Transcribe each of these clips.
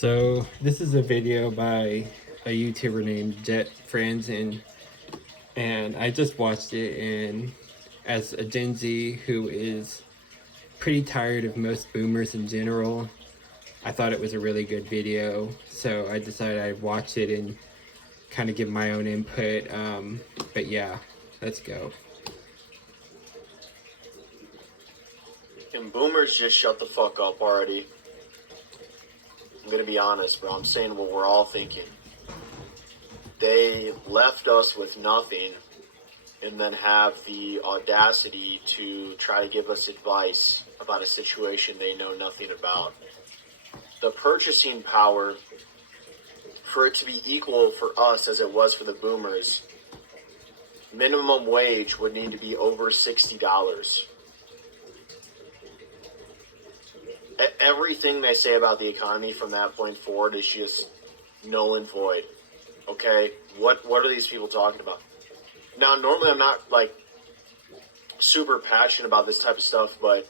So this is a video by a YouTuber named Jett Franzen, and I just watched it, and as a Gen Z who is pretty tired of most boomers in general, I thought it was a really good video, so I decided I'd watch it and kind of give my own input. But yeah, let's go. And boomers just shut the fuck up already. I'm gonna be honest, bro. I'm saying what we're all thinking. They left us with nothing and then have the audacity to try to give us advice about a situation they know nothing about. The purchasing power, for it to be equal for us as it was for the boomers, minimum wage would need to be over $60. Everything they say about the economy from that point forward is just null and void. Okay, what are these people talking about? Now, normally I'm not like super passionate about this type of stuff, but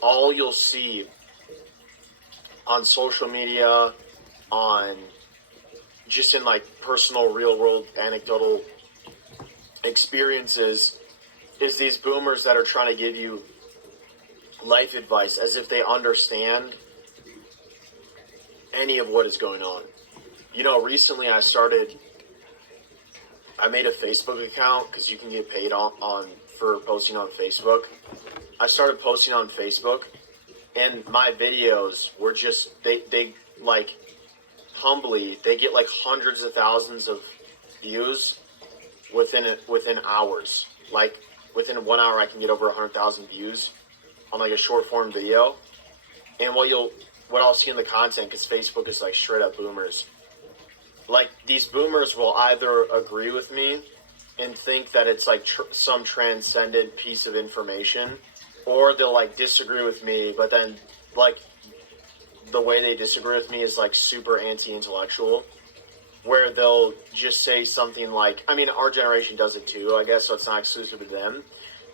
all you'll see on social media, on just in like personal, real world, anecdotal experiences, is these boomers that are trying to give you life advice as if they understand any of what is going on. You know, recently I made a Facebook account because you can get paid on for posting on Facebook. I started posting on Facebook, and my videos were just they like humbly they get like hundreds of thousands of views within hours. Like within 1 hour, I can get over 100,000 views on like a short form video. And what I'll see in the content, because Facebook is like straight up boomers. Like these boomers will either agree with me and think that it's like some transcendent piece of information, or they'll like disagree with me, but then like the way they disagree with me is like super anti-intellectual, where they'll just say something like, I mean, our generation does it too, I guess, so it's not exclusive to them,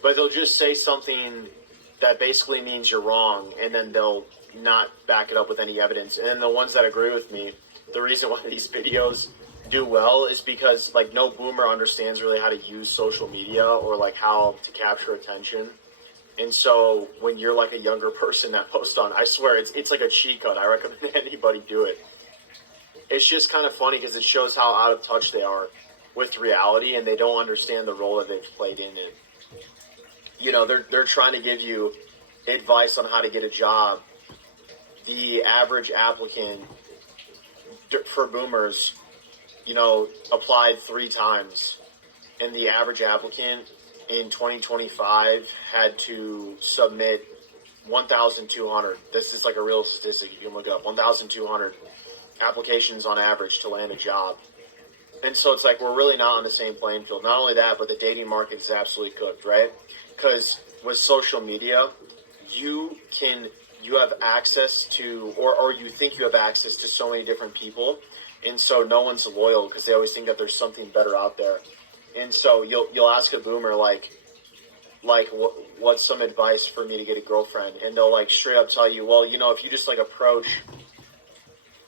but they'll just say something that basically means you're wrong, and then they'll not back it up with any evidence. And then the ones that agree with me, the reason why these videos do well is because like no boomer understands really how to use social media or like how to capture attention. And so when you're like a younger person that posts on, I swear it's like a cheat code. I recommend anybody do it. It's just kind of funny because it shows how out of touch they are with reality, and they don't understand the role that they've played in it. You know, they're trying to give you advice on how to get a job. The average applicant for boomers, you know, applied 3 times, and the average applicant in 2025 had to submit 1,200. This is like a real statistic. You can look it up. 1,200 applications on average to land a job. And so it's like we're really not on the same playing field. Not only that, but the dating market is absolutely cooked, right? Because with social media, you have access to, or you think you have access to so many different people, and so no one's loyal because they always think that there's something better out there. And so you'll ask a boomer like what's some advice for me to get a girlfriend, and they'll like straight up tell you, well, you know, if you just like approach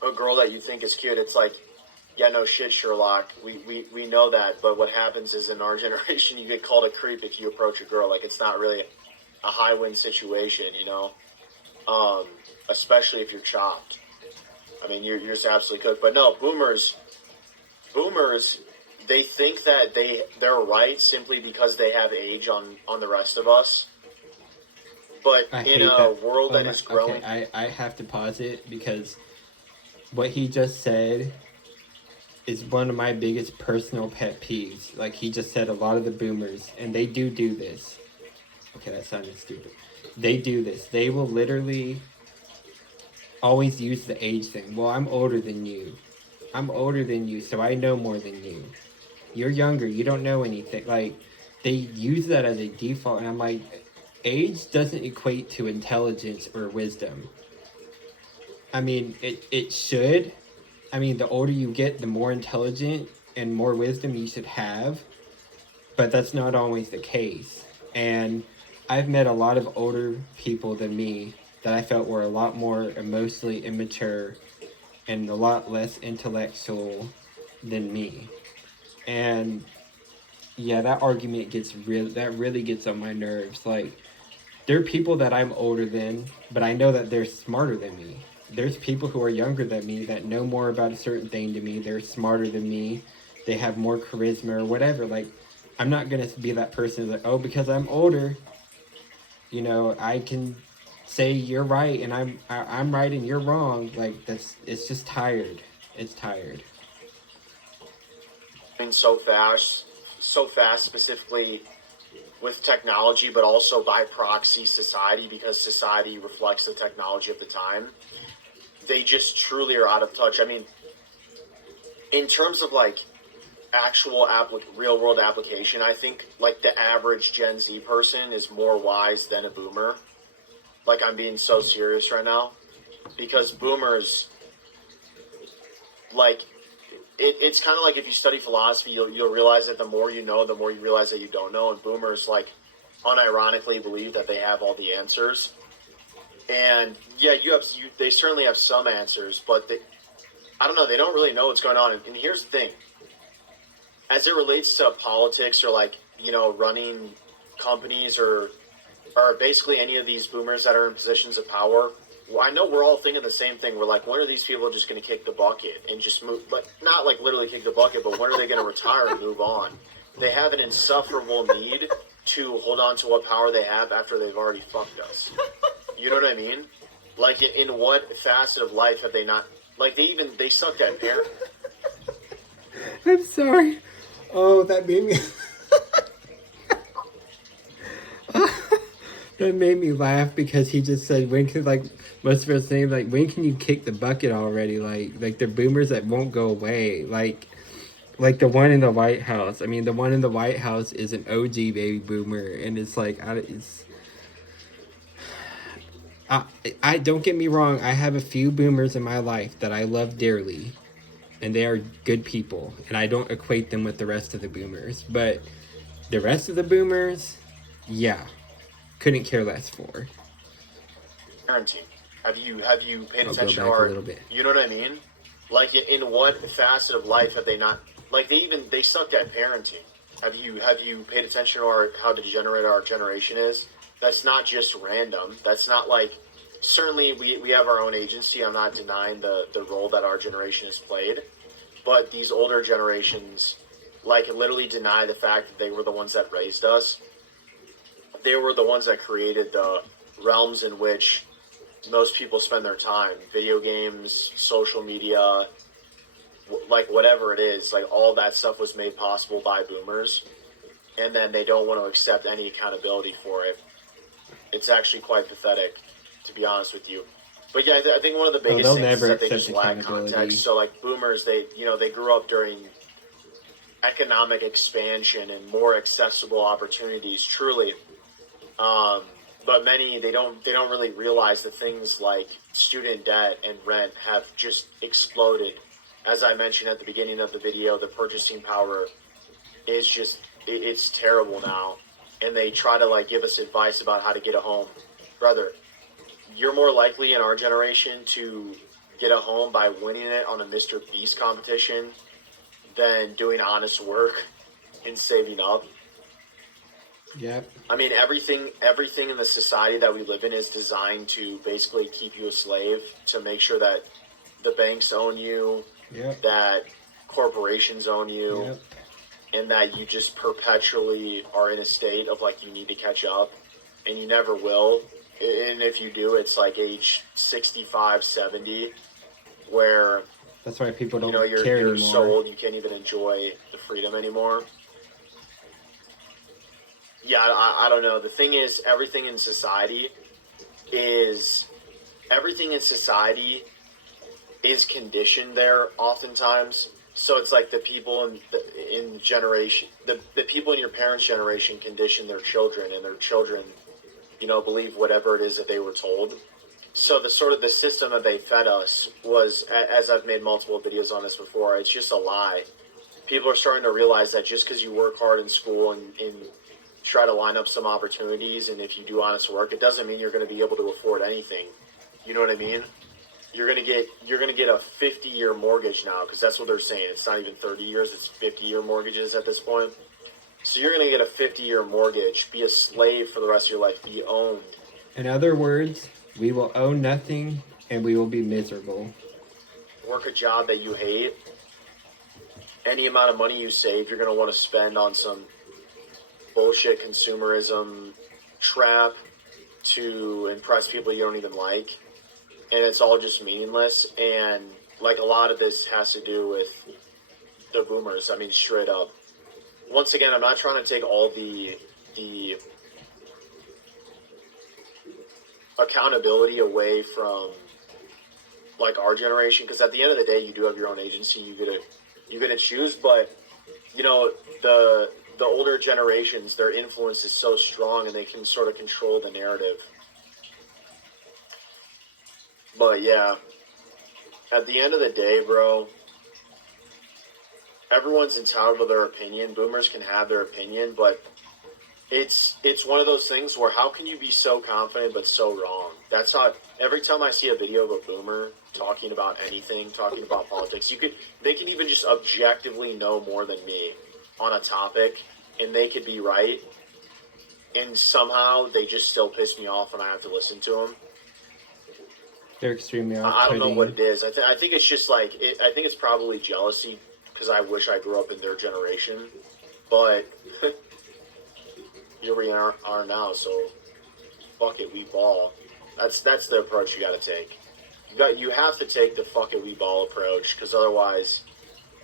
a girl that you think is cute, it's like, yeah, no shit, Sherlock. We know that, but what happens is in our generation, you get called a creep if you approach a girl. Like, it's not really a high-win situation, you know? Especially if you're chopped. I mean, you're just absolutely cooked. But no, boomers, they think that they're right simply because they have age on the rest of us. But I in hate a that. world that is growing... Okay, I have to pause it because what he just said is one of my biggest personal pet peeves. Like, he just said a lot of the boomers, and they do this. Okay, that sounded stupid. They do this. They will literally always use the age thing. Well, I'm older than you. I'm older than you, so I know more than you. You're younger. You don't know anything. Like, they use that as a default, and I'm like, age doesn't equate to intelligence or wisdom. I mean, it should. I mean, the older you get, the more intelligent and more wisdom you should have. But that's not always the case. And I've met a lot of older people than me that I felt were a lot more emotionally immature and a lot less intellectual than me. And yeah, that argument really gets on my nerves. Like, there are people that I'm older than, but I know that they're smarter than me. There's people who are younger than me that know more about a certain thing to me. They're smarter than me. They have more charisma or whatever. Like, I'm not gonna be that person who's like, oh, because I'm older, I can say you're right and I'm right and you're wrong. Like, it's just tired. It's tired. So fast, specifically with technology, but also by proxy society, because society reflects the technology of the time. They just truly are out of touch. I mean, in terms of like actual real world application, I think like the average Gen Z person is more wise than a boomer. Like, I'm being so serious right now, because boomers, like, it's kind of like if you study philosophy, you'll realize that the more you know, the more you realize that you don't know. And boomers, like, unironically believe that they have all the answers. And yeah, they certainly have some answers, but I don't know, they don't really know what's going on. And here's the thing: as it relates to politics, or like, running companies, or basically any of these boomers that are in positions of power, well, I know we're all thinking the same thing. We're like, when are these people just going to kick the bucket and just move? But not like literally kick the bucket, but when are they going to retire and move on? They have an insufferable need to hold on to what power they have after they've already fucked us. You know what I mean? Like, in what facet of life have they not? Like, they sucked at parent. I'm sorry. Oh, that made me. That made me laugh because he just said, "When can like most of us say like when can you kick the bucket already?" Like the boomers that won't go away. Like the one in the White House. I mean, the one in the White House is an OG baby boomer, and it's like I don't get me wrong. I have a few boomers in my life that I love dearly, and they are good people, and I don't equate them with the rest of the boomers. But the rest of the boomers, yeah, couldn't care less for. Parenting. Have you paid I'll go attention, back a or little bit. you know what I mean? Like, in what facet of life have they not? Like, they sucked at parenting. Have you paid attention to how degenerate our generation is? That's not just random. That's not like, certainly we have our own agency. I'm not denying the role that our generation has played, but these older generations, like, literally deny the fact that they were the ones that raised us. They were the ones that created the realms in which most people spend their time: video games, social media, like whatever it is. Like, all that stuff was made possible by boomers, and then they don't want to accept any accountability for it. It's actually quite pathetic, to be honest with you. But yeah, I think one of the Oh, biggest they'll things is never that they accept just lack accountability. context. So like, boomers, they grew up during economic expansion and more accessible opportunities, truly. Um, but many, they don't really realize that things like student debt and rent have just exploded. As I mentioned at the beginning of the video, the purchasing power is just it's terrible now, and they try to like give us advice about how to get a home. Brother, you're more likely in our generation to get a home by winning it on a Mr. Beast competition than doing honest work and saving up. Yep. I mean, everything in the society that we live in is designed to basically keep you a slave, to make sure that the banks own you, Yep. that corporations own you, Yep. and that you just perpetually are in a state of like you need to catch up, and you never will. And if you do, it's like age 65, 70, where That's why people you know don't you're care you're so anymore. old you can't even enjoy the freedom anymore. Yeah, I don't know. The thing is, is everything in society is conditioned there oftentimes. So it's like the people in generation, the people in your parents' generation condition their children, and their children, believe whatever it is that they were told. So the sort of the system that they fed us was, as I've made multiple videos on this before, it's just a lie. People are starting to realize that just because you work hard in school and try to line up some opportunities, and if you do honest work, it doesn't mean you're going to be able to afford anything. You know what I mean? You're gonna get a 50-year mortgage now, because that's what they're saying. It's not even 30 years; it's 50-year mortgages at this point. So you're gonna get a 50-year mortgage, be a slave for the rest of your life, be owned. In other words, we will own nothing and we will be miserable. Work a job that you hate. Any amount of money you save, you're gonna want to spend on some bullshit consumerism trap to impress people you don't even like. And it's all just meaningless. And like, a lot of this has to do with the boomers. I mean, straight up. Once again, I'm not trying to take all the accountability away from like our generation, because at the end of the day, you do have your own agency. You get to choose. But you know, the older generations, their influence is so strong, and they can sort of control the narrative. But yeah, at the end of the day, bro, everyone's entitled to their opinion. Boomers can have their opinion, but it's one of those things where how can you be so confident but so wrong? That's how, every time I see a video of a boomer talking about anything, talking about politics, they can even just objectively know more than me on a topic, and they could be right, and somehow they just still piss me off and I have to listen to them. They're extremely I off-putting. don't know what it is. I think it's just like, I think it's probably jealousy, because I wish I grew up in their generation. But here we are now, so fuck it, we ball. That's the approach you got to take. You have to take the fuck it, we ball approach, because otherwise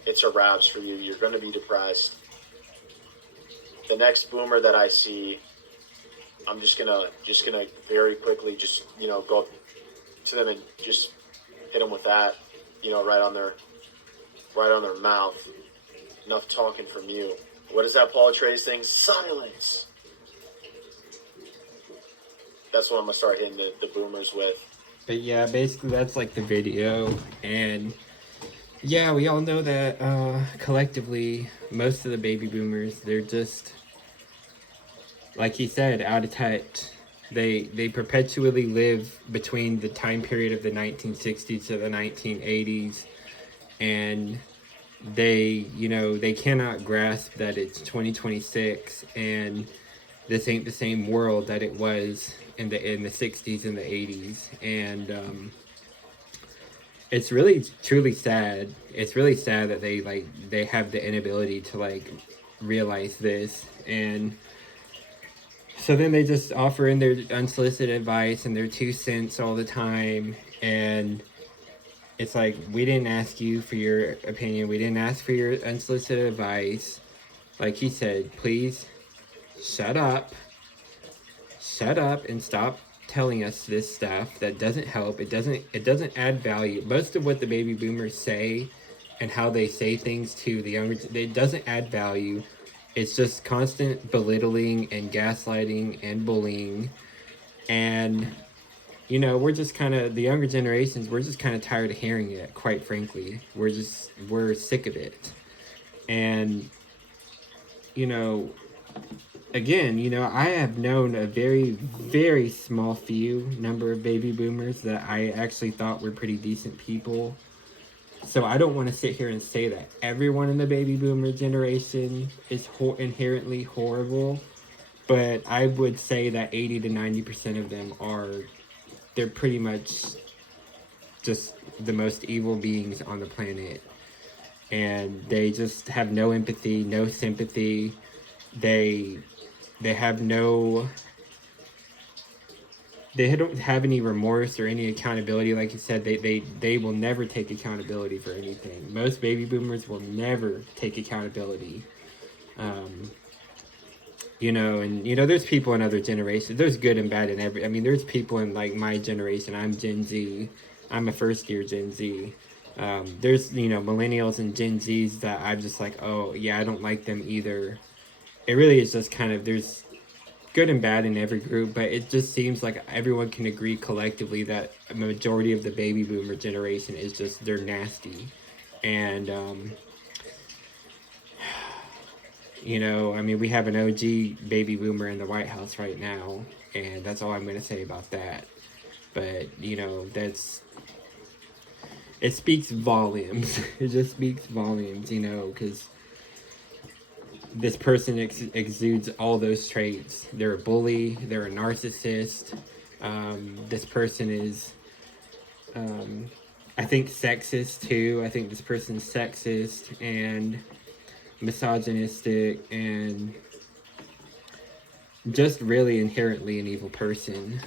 it's a wraps for you. You're going to be depressed. The next boomer that I see, I'm just gonna very quickly just, you know, go to them and just hit them with that, you know, right on their mouth. Enough talking from you. What is that Paul Atreides thing? Silence. That's what I'm gonna start hitting the boomers with. But yeah, basically that's like the video. And yeah, we all know that collectively, most of the baby boomers, they're just, like he said, out of touch. They perpetually live between the time period of the 1960s to the 1980s, and they cannot grasp that it's 2026 and this ain't the same world that it was in the 60s and the 80s. And it's really truly sad. It's really sad that they have the inability to realize this. And so then they just offer in their unsolicited advice and their 2 cents all the time. And it's like, we didn't ask you for your opinion. We didn't ask for your unsolicited advice. Like he said, please shut up and stop telling us this stuff that doesn't help. It doesn't add value. Most of what the baby boomers say and how they say things to the younger, it doesn't add value. It's just constant belittling and gaslighting and bullying. And we're just kind of, the younger generations, we're just kind of tired of hearing it, quite frankly. We're sick of it. And again, I have known a very, very small few number of baby boomers that I actually thought were pretty decent people. So I don't want to sit here and say that everyone in the baby boomer generation is inherently horrible, but I would say that 80 to 90% of them they're pretty much just the most evil beings on the planet. And they just have no empathy, no sympathy. They don't have any remorse or any accountability. Like you said, they will never take accountability for anything. Most baby boomers will never take accountability. There's people in other generations. There's good and bad in there's people in my generation. I'm Gen Z. I'm a first year Gen Z. There's, millennials and Gen Zs that I'm just like, oh yeah, I don't like them either. It really is just kind of, there's good and bad in every group, but it just seems like everyone can agree collectively that a majority of the baby boomer generation is just, they're nasty. And You know, I mean, we have an OG baby boomer in the White House right now, and that's all I'm going to say about that. But, you know, it speaks volumes. It just speaks volumes, you know, because this person exudes all those traits. They're a bully, they're a narcissist. This person is, I think, sexist too. I think this person's sexist and misogynistic and just really inherently an evil person.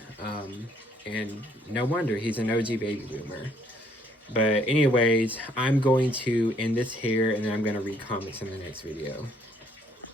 And no wonder he's an OG baby boomer. But anyways, I'm going to end this here, and then I'm going to read comments in the next video.